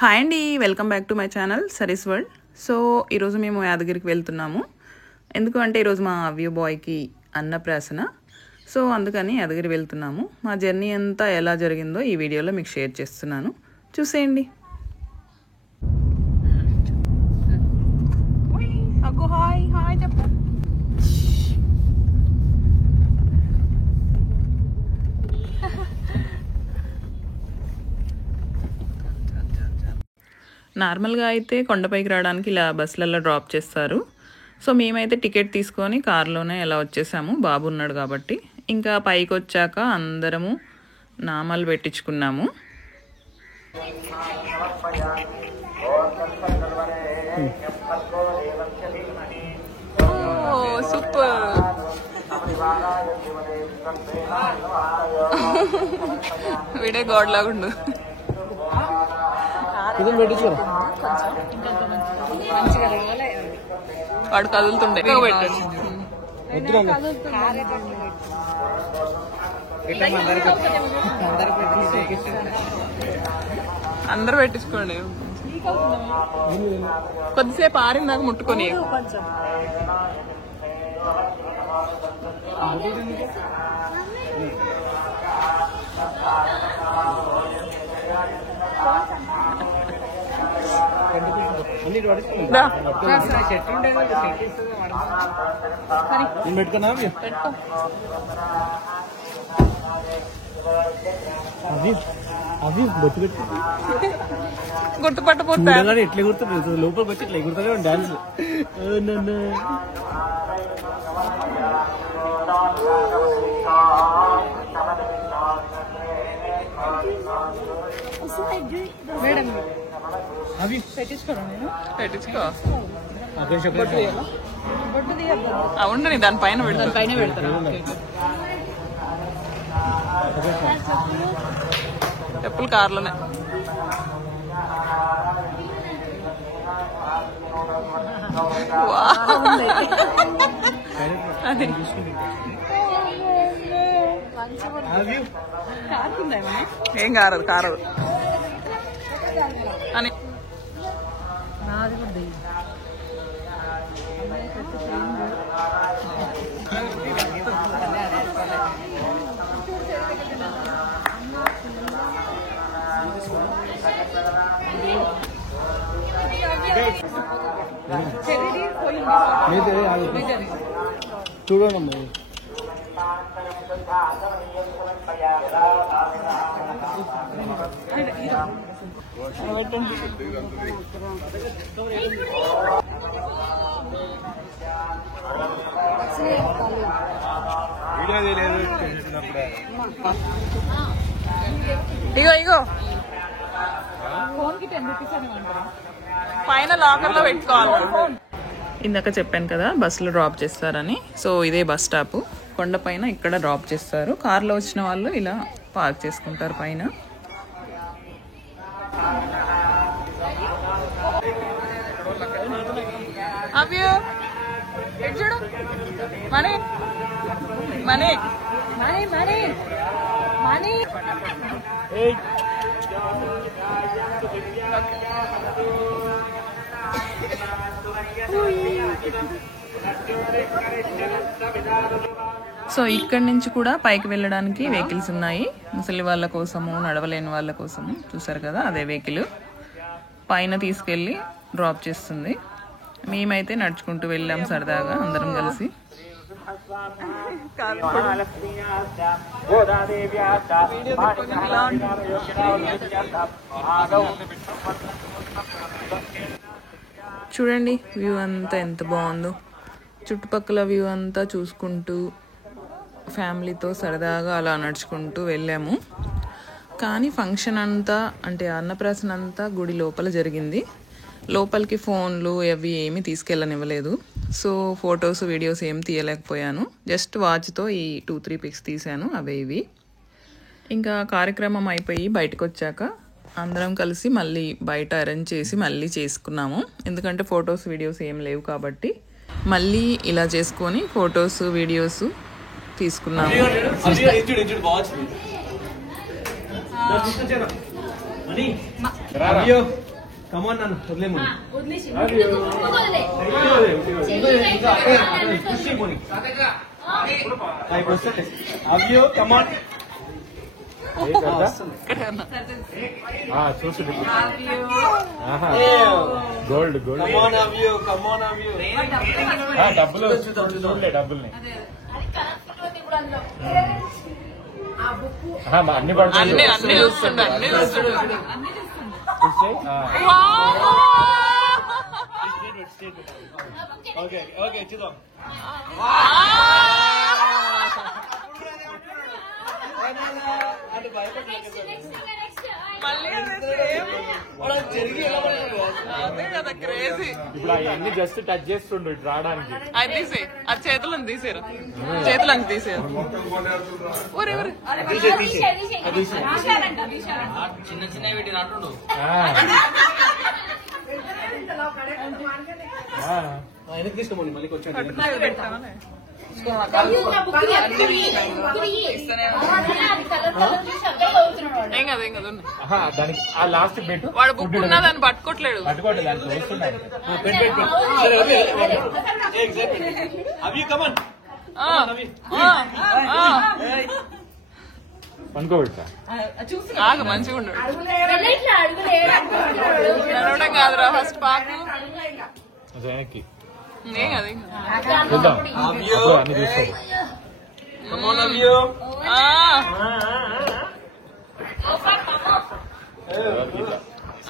Hi అండి, welcome back to my channel sarees world. So ఈరోజు మేము యాదగిరికి వెళ్తున్నాము. ఎందుకు అంటే ఈరోజు మా వ్యూ బాయ్కి అన్నప్రాసన. సో అందుకని యాదగిరి వెళ్తున్నాము. మా జర్నీ అంతా ఎలా జరిగిందో ఈ వీడియోలో మీకు షేర్ చేస్తున్నాను, చూసేయండి. నార్మల్గా అయితే కొండపైకి రావడానికి ఇలా బస్సులలో డ్రాప్ చేస్తారు. సో మేమైతే టికెట్ తీసుకొని కార్లోనే ఎలా వచ్చేసాము, బాబు ఉన్నాడు కాబట్టి. ఇంకా పైకి వచ్చాక అందరము నామాలు పెట్టించుకున్నాము. సూపర్. వీడే గాడ్ లాగుండు. వాడు కదులుతుండే. అందరు పెట్టించుకోండి. కొద్దిసేపు ఆరిందాక ముట్టుకొని. గుర్తుపట్టపోతా ఎట్లా గుర్తుంది, లోపలికి వచ్చి ఇట్లా ఎగురుతానే డాన్స్. పెట్టించుకో. అవును, దానిపైన పెడతాను. చెప్పులు కార్లోనే. ఏం కారదు అని. చూడండి ఇగో పైన లాకర్ లో పెట్టుకోవాలి. ఇందాక చెప్పాను కదా బస్సులో డ్రాప్ చేస్తారని. సో ఇదే బస్ స్టాప్. కొండపైన ఇక్కడ డ్రాప్ చేస్తారు. కార్లో వచ్చిన వాళ్ళు ఇలా పార్క్ చేసుకుంటారు పైన. అవ్యూ చూడు, money money money money money. So ఇక్కడ నుంచి కూడా పైకి వెళ్ళడానికి వెహికల్స్ ఉన్నాయి. ముసలి వాళ్ళ కోసము, నడవలేని వాళ్ళ కోసము. చూసారు కదా, అదే వెహికల్ పైన తీసుకెళ్ళి డ్రాప్ చేస్తుంది. మేమైతే నడుచుకుంటూ వెళ్ళాం సరదాగా అందరం కలిసి. చూడండి వ్యూ అంతా ఎంత బాగుందో. చుట్టుపక్కల వ్యూ అంతా చూసుకుంటూ ఫ్యామిలీతో సరదాగా అలా నడుచుకుంటూ వెళ్ళాము. కానీ ఫంక్షన్ అంతా, అంటే అన్నప్రాసన అంతా గుడి లోపల జరిగింది. లోపలికి ఫోన్లు అవి ఏమీ తీసుకెళ్ళనివ్వలేదు. సో ఫొటోస్ వీడియోస్ ఏం తీయలేకపోయాను. జస్ట్ వాచ్తో ఈ 2-3 పిక్స్ తీశాను, అవే ఇవి. ఇంకా కార్యక్రమం అయిపోయి బయటకు వచ్చాక అందరం కలిసి మళ్ళీ బయట అరేంజ్ చేసి మళ్ళీ చేసుకున్నాము. ఎందుకంటే ఫొటోస్ వీడియోస్ ఏం లేవు కాబట్టి మళ్ళీ ఇలా చేసుకొని ఫొటోస్ వీడియోస్ తీసుకున్నాము. కమాన్ నన్ను వదిలేము అవ్యూ కమాన్ చూసి గోల్డ్ గోల్డ్ డబ్బులు చూడలే డబ్బుల్ని అన్ని పడుతుంది ఓకే ఓకే చూద్దాం ఇప్పుడు అవన్నీ జస్ట్ టచ్ చేస్తుండ్రు ఇటు రావడానికి. అది తీసే అది చేతులను తీసేరు చేతులను తీసేరు చిన్న చిన్న వీటిని అంటుండు వెనక్కి తీసుకోమని మళ్ళీ కొంచెం దానికి ఆ లాస్ట్ బెట్ వాడు బుక్ ఉన్నా దాన్ని పట్టుకోవట్లేడు పట్టుకోవట్లేదు దాంట్లో వస్తున్నాయి. అవి కమన్ పనుకోబెట్టా ఆగ మంచిగా ఉన్నాడు నడవడం కాదురా ఫస్ట్ పాకు వెనక్కి ఏం కదా చూద్దాం అన్ని చూస్తాం.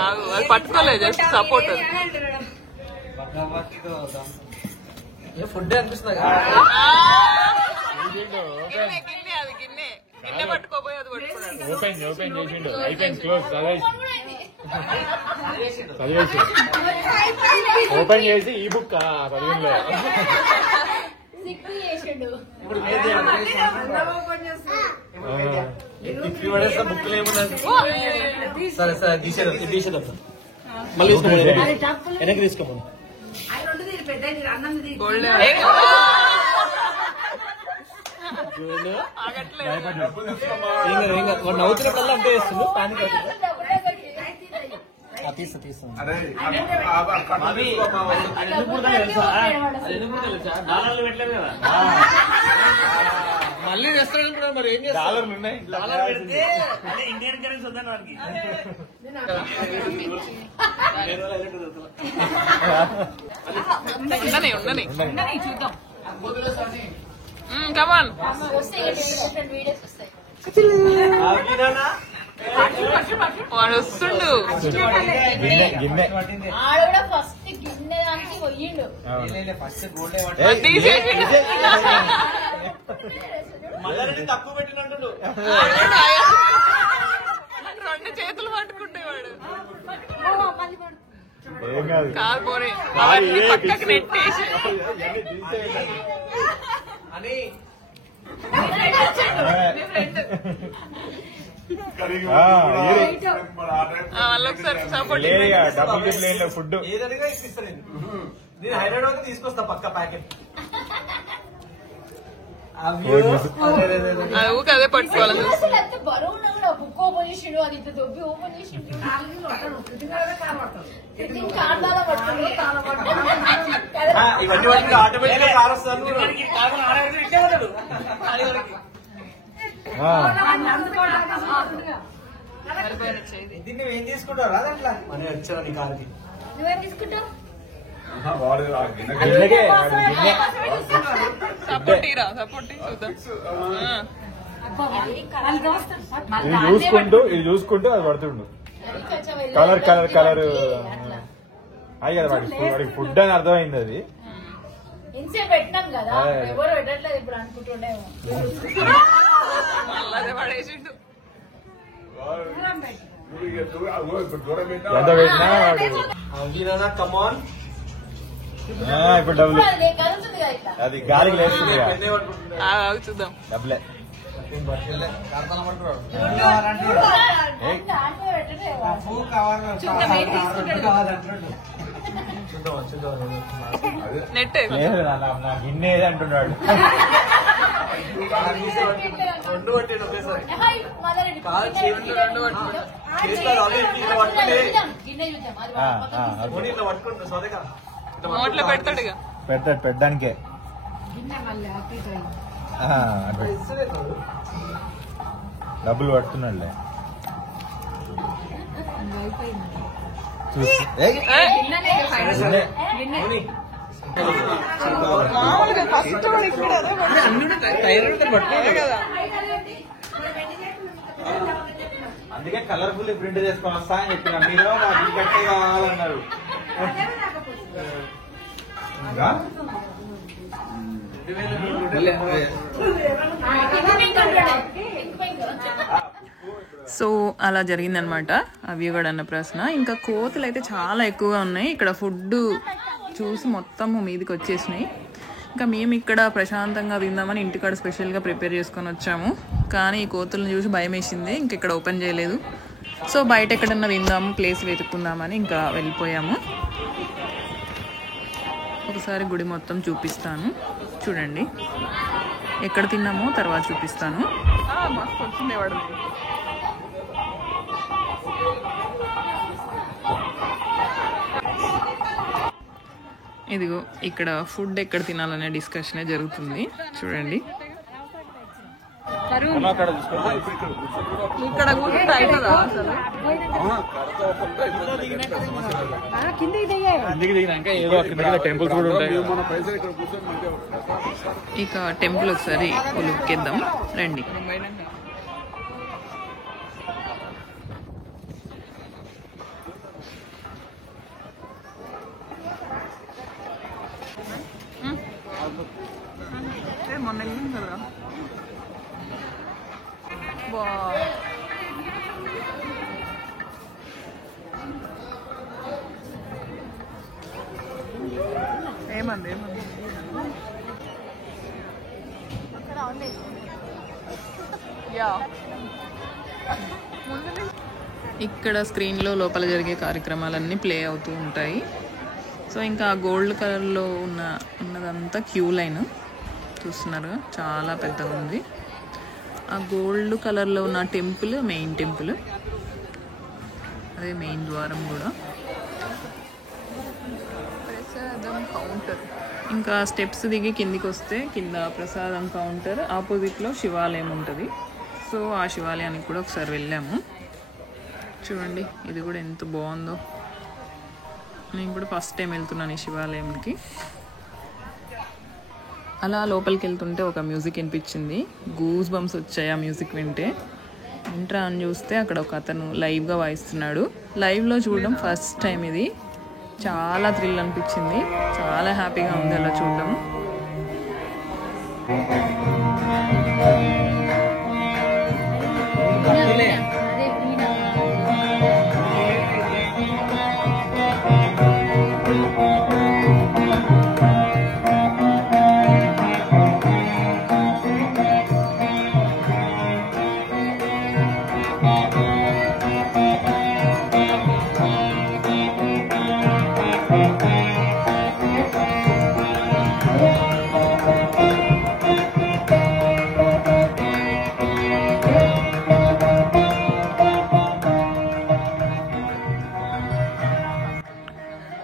ఆగు అది పట్టుకోలేదు జస్ట్ సపోర్ట్ అది ఫుడ్ అనిపిస్తుంది గిన్నె అది గిన్నె గిన్నె పట్టుకోపోయి అది పట్టుకున్నాడు ఓపెన్ చేసిండు అయిపోయింది క్లోజ్ చదివేసి ఓపెన్ చేసి ఈ బుక్ చదివిందో బుక్లు ఏమున్నది సరే సరే తీసేద్దాం మళ్ళీ వెనక్కి తీసుకోమని నవ్వుతున్నప్పుడల్లా అంతే చేస్తుంది పానిక్ తీస్తాను మళ్ళీ రెస్టారెంట్ కూడా మరి ఏం చేస్తారు డాలర్లు ఉన్నాయి డాలర్ పెడితే ఇండియన్ కరెన్సీ వద్దాను వాడికి ఉండని చూద్దాం కమాన్ వాడు వస్తుండు గిన్నె ఫస్ట్ గిన్నె దానికి పోయిండు మళ్ళీ తక్కువ పెట్టినట్టు రెండు చేతులు పట్టుకుంటే వాడు ఏం కాదు కాదు పోనీ అవన్నీ పక్కకు నెట్టేసి అని వాళ్ళు ఒకసారి సపోర్ట్ డబ్బులు గిట్ల ఫుడ్ ఏదైనా ఇప్పిస్తా నేను హైదరాబాద్ తీసుకొస్తా పక్క ప్యాకెట్ ఊకే అదే పట్టుకోవాలని బరువు కూడా బుక్ ఓపెన్ చేసిండు అది ఇంత దొబ్బి ఓపెన్ చేసిండు ఇవన్నీ వాటికి ఆటోమేటిక్ గా కార్ వస్తాను దీన్ని ఏం తీసుకుంటావు రాదట్లా మనీ వచ్చావు నీ కార్కి నువ్వేం తీసుకుంటావు సపోర్ట్ ఇరా సపోర్ట్ చూద్దాం ఇది చూసుకుంటూ అది పడుతుండు కలర్ అయ్యి కదా వాడికి ఫుడ్ అని అర్థమైంది అది ఇంసేపు పెట్టినాం కదా ఎవరు పెట్టట్లేదు ఇప్పుడు అనుకుంటుండేమో అదే పడేసిండు ఎంత పెట్టినా అవినా కమాన్ ఇప్పుడు డబ్బులు కలుగుతుంది కదా ఇట్లా అది గాలికి లేస్తుంది చూద్దాం డబ్బులే నెట్ నా గిన్నె ఏది అంటున్నాడు రెండు పట్టిండు ఒకేసారి. హాయ్ మదరెడ్డి కాదు, చీమలు రెండు పట్టిండు. చేస్తారు అవి ఇట్లా పట్టుకుంటే గిన్నె చూద్దాం అది పోనీ ఇట్లా పట్టుకుంటారు సోదగా. నోట్లో పెడతాడు ఇక. పెడతాడు పెట్టడానికే. అటు డబ్బులు పడుతున్నాడులే. అందుకే కలర్ఫుల్ ప్రింట్ చేసుకొని వస్తా అని చెప్పిన మీరు నాకు ఈ కట్టే కావాలన్నారు. సో అలా జరిగిందనమాట అవ్యగడ అన్న ప్రశ్న. ఇంకా కోతులు అయితే చాలా ఎక్కువగా ఉన్నాయి. ఇక్కడ ఫుడ్ చూసి మొత్తం మీదికి వచ్చేసినాయి. ఇంకా మేము ఇక్కడ ప్రశాంతంగా విందామని ఇంటికాడ స్పెషల్గా ప్రిపేర్ చేసుకొని వచ్చాము. కానీ ఈ కోతులను చూసి భయం వేసింది. ఇంక ఇక్కడ ఓపెన్ చేయలేదు. సో బయట ఎక్కడన్నా విందాము, ప్లేస్ వెతుక్కుందామని ఇంకా వెళ్ళిపోయాము. ఒకసారి గుడి మొత్తం చూపిస్తాను చూడండి. ఎక్కడ తిన్నామో తర్వాత చూపిస్తాను. ఇదిగో ఇక్కడ ఫుడ్ ఎక్కడ తినాలనే డిస్కషనే జరుగుతుంది చూడండి. ఇక్కడ ఇక టెంపుల్ ఒకసారి లుక్కేద్దాం రండి. మొన్న వెళ్ళింది కదా. ఏమంది ఇక్కడ స్క్రీన్లో లోపల జరిగే కార్యక్రమాలన్నీ ప్లే అవుతూ ఉంటాయి. సో ఇంకా గోల్డ్ కలర్లో ఉన్నదంతా క్యూ లైన్ చూస్తున్నారు, చాలా పెద్దగా ఉంది. ఆ గోల్డ్ కలర్లో ఉన్న టెంపుల్ మెయిన్ టెంపుల్, అదే మెయిన్ ద్వారం కూడా. ప్రసాదం కౌంటర్, ఇంకా స్టెప్స్ దిగి కిందికి వస్తే కింద ప్రసాదం కౌంటర్, ఆపోజిట్లో శివాలయం ఉంటుంది. సో ఆ శివాలయానికి కూడా ఒకసారి వెళ్ళాము చూడండి. ఇది కూడా ఎంత బాగుందో. నేను కూడా ఫస్ట్ టైం వెళ్తున్నాను ఈ శివాలయంకి. అలా లోపలికి వెళ్తుంటే ఒక మ్యూజిక్ వినిపించింది. గూస్ బంప్స్ వచ్చాయి ఆ మ్యూజిక్ వింటే. ఇంట్రా అని చూస్తే అక్కడ ఒక అతను లైవ్గా వాయిస్తున్నాడు. లైవ్లో చూడడం ఫస్ట్ టైం ఇది. చాలా థ్రిల్ అనిపించింది, చాలా హ్యాపీగా ఉంది అలా చూడడం.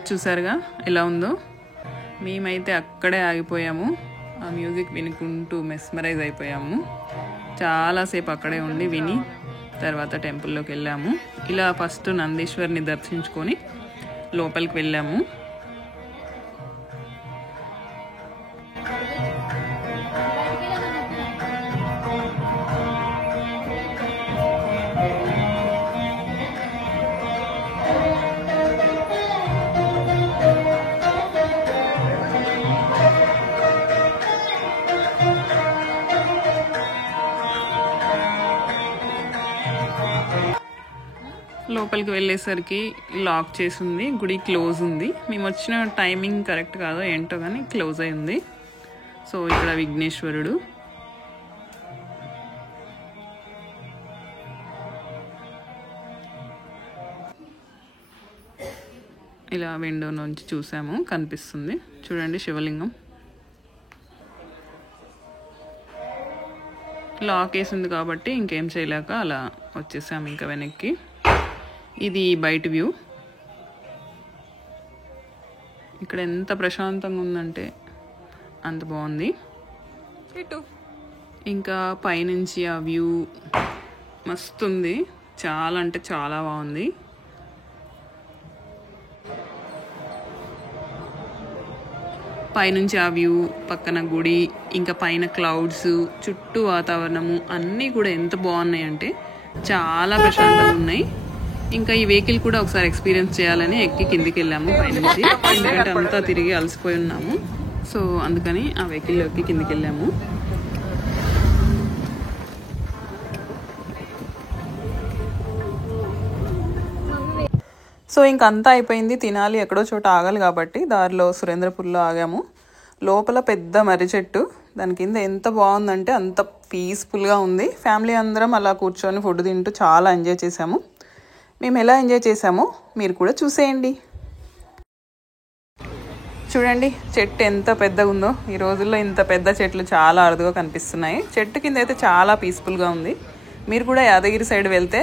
చూసారుగా ఎలా ఉందో. మేమైతే అక్కడే ఆగిపోయాము, ఆ మ్యూజిక్ వినుకుంటూ మెస్మరైజ్ అయిపోయాము. చాలాసేపు అక్కడే ఉండి విని తర్వాత టెంపుల్లోకి వెళ్ళాము. ఇలా ఫస్ట్ నందీశ్వరిని దర్శించుకొని లోపలికి వెళ్ళాము. లోపలికి వెళ్ళేసరికి లాక్ చేసి ఉంది, గుడి క్లోజ్ ఉంది. మేము వచ్చిన టైమింగ్ కరెక్ట్ కాదో ఏంటో కానీ క్లోజ్ అయి ఉంది. సో ఇక్కడ విఘ్నేశ్వరుడు, ఇలా విండో నుంచి చూసాము, కనిపిస్తుంది చూడండి శివలింగం. లాక్ వేసింది కాబట్టి ఇంకేం చేయలేక అలా వచ్చేసాము ఇంకా వెనక్కి. ఇది బయట వ్యూ. ఇక్కడ ఎంత ప్రశాంతంగా ఉందంటే అంత బాగుంది. ఇంకా పైనుంచి ఆ వ్యూ మస్తు ఉంది, చాలా అంటే చాలా బాగుంది. పైనుంచి ఆ వ్యూ, పక్కన గుడి, ఇంకా పైన క్లౌడ్స్, చుట్టూ వాతావరణము అన్నీ కూడా ఎంత బాగున్నాయి అంటే చాలా ప్రశాంతంగా ఉన్నాయి. ఇంకా ఈ వెహికల్ కూడా ఒకసారి ఎక్స్పీరియన్స్ చేయాలని ఎక్కి కిందికి వెళ్ళాము పైనుంచి, ఎందుకంటే అంతా తిరిగి అలసిపోయి ఉన్నాము. సో అందుకని ఆ వెహికల్లోకి కిందికి వెళ్ళాము. సో ఇంకంతా అయిపోయింది, తినాలి, ఎక్కడో చోట ఆగాలి కాబట్టి దారిలో సురేంద్రపూర్లో ఆగాము. లోపల పెద్ద మర్రి చెట్టు, దాని కింద ఎంత బాగుందంటే అంత పీస్ఫుల్గా ఉంది. ఫ్యామిలీ అందరం అలా కూర్చొని ఫుడ్ తింటూ చాలా ఎంజాయ్ చేసాము. మేము ఎలా ఎంజాయ్ చేసామో మీరు కూడా చూసేయండి. చూడండి చెట్టు ఎంత పెద్దగా ఉందో. ఈ రోజుల్లో ఇంత పెద్ద చెట్లు చాలా అరుదుగా కనిపిస్తున్నాయి. చెట్టు కింద అయితే చాలా పీస్ఫుల్గా ఉంది. మీరు కూడా యాదగిరి సైడ్ వెళ్తే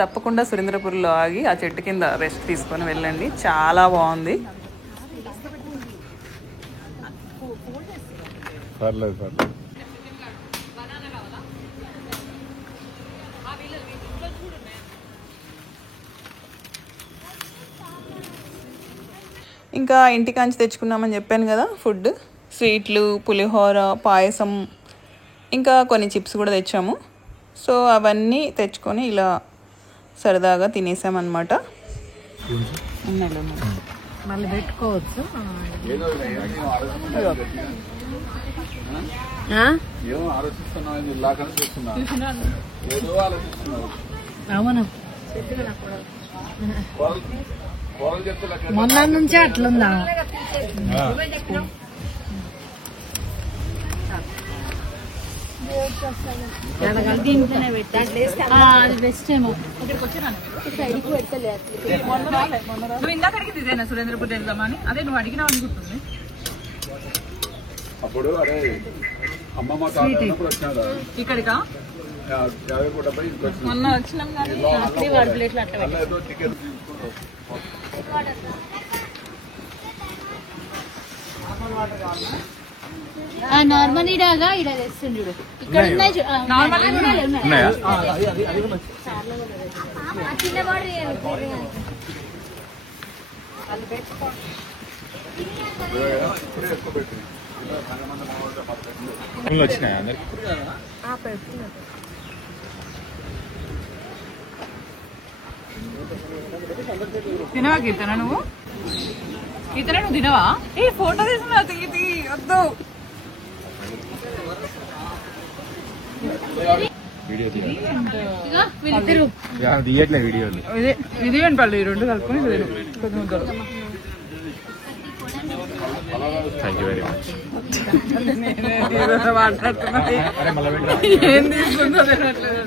తప్పకుండా సురేంద్రపూర్లో ఆగి ఆ చెట్టు కింద రెస్ట్ తీసుకొని వెళ్ళండి, చాలా బాగుంది. ఇంకా ఇంటికాంచి తెచ్చుకున్నామని చెప్పాను కదా ఫుడ్, స్వీట్లు, పులిహోర, పాయసం, ఇంకా కొన్ని చిప్స్ కూడా తెచ్చాము. సో అవన్నీ తెచ్చుకొని ఇలా సరదాగా తినేసామన్నమాట. మళ్ళీ పెట్టుకోవచ్చు. అవును, మొన్న నుంచే అట్లుందా? నువ్వు ఇందాకడికి ఇదేనా సురేంద్రపూర్ వెళ్దామని? అదే నువ్వు అడిగినావు అనుకుంటుంది. అప్పుడు అరే అమ్మమ్మ ఇక్కడికా మొన్న వచ్చినాం కానీ టికెట్ నార్మల్ ఇలాగా ఇలా తెస్తుంది చూడు, ఇక్కడ ఉన్నాయి. వచ్చినాయి అందరికి. తినవా కీర్తన? నువ్వు కీర్తన నువ్వు తినవా? ఏ ఫోటో తీసుకున్నా తీగి వద్దు. తీయట్లేదు వీడియోలు. ఇది ఏంటి పళ్ళు ఈ రెండు కలుపుకొని కొద్ది ముద్దలు. Thank you very much. మాట్లాడుతున్నా ఏం తీసుకుందో తినట్లేదు.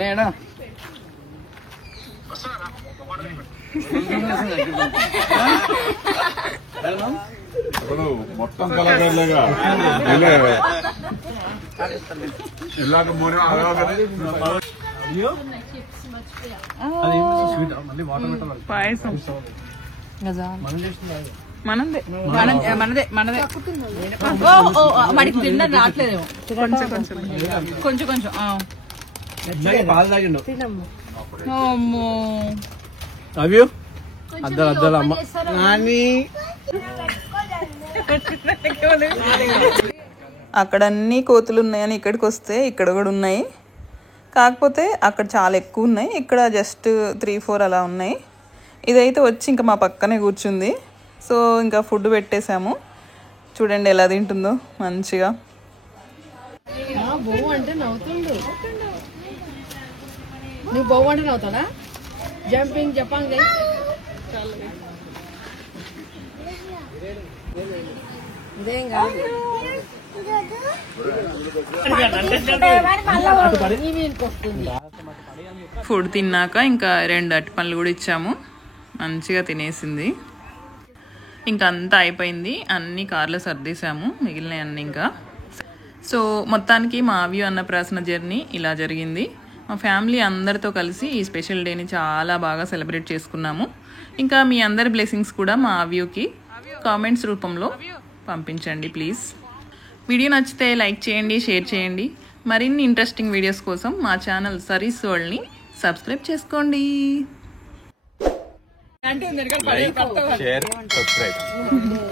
నేనా ఇప్పుడు మొత్తం కళాకారులుగా ఇలాగ మోనే పాయసం మనదే మనదే మనదే. వాడికి తిన్నది రావట్లేదు. కొంచెం కొంచెం కొంచెం కొంచెం. పాలు తాగిండు. అమ్మో అవి అద్దలు అద్దలు అమ్మ నాని. అక్కడ అన్ని కోతులు ఉన్నాయని ఇక్కడికి వస్తే ఇక్కడ కూడా ఉన్నాయి, కాకపోతే అక్కడ చాలా ఎక్కువ ఉన్నాయి, ఇక్కడ జస్ట్ 3-4 అలా ఉన్నాయి. ఇదైతే వచ్చి ఇంకా మా పక్కనే కూర్చుంది. సో ఇంకా ఫుడ్ పెట్టేశాము, చూడండి ఎలా తింటుందో మంచిగా. బొవ్వు అంటే నవ్వుతుండు. నువ్వు బొవ్వు అంటే నవ్వుతాడా? జంపింగ్ జపాంగ్. ఫుడ్ తిన్నాక ఇంకా 2 అరటిపళ్ళు కూడా ఇచ్చాము. మంచిగా తినేసింది. ఇంకా అంతా అయిపోయింది. అన్ని కార్లో సర్దేశాము, మిగిలినవి అన్నీ ఇంకా. సో మొత్తానికి మా వ్యూ అన్నప్రాసన జర్నీ ఇలా జరిగింది. మా ఫ్యామిలీ అందరితో కలిసి ఈ స్పెషల్ డేని చాలా బాగా సెలబ్రేట్ చేసుకున్నాము. ఇంకా మీ అందరి బ్లెస్సింగ్స్ కూడా మా వ్యూకి కామెంట్స్ రూపంలో పంపించండి ప్లీజ్. వీడియో నచ్చితే లైక్ చేయండి, షేర్ చేయండి. మరిన్ని ఇంట్రెస్టింగ్ వీడియోస్ కోసం మా ఛానల్ సరీస్ వరల్డ్ని సబ్స్క్రైబ్ చేసుకోండి. Like, share, subscribe.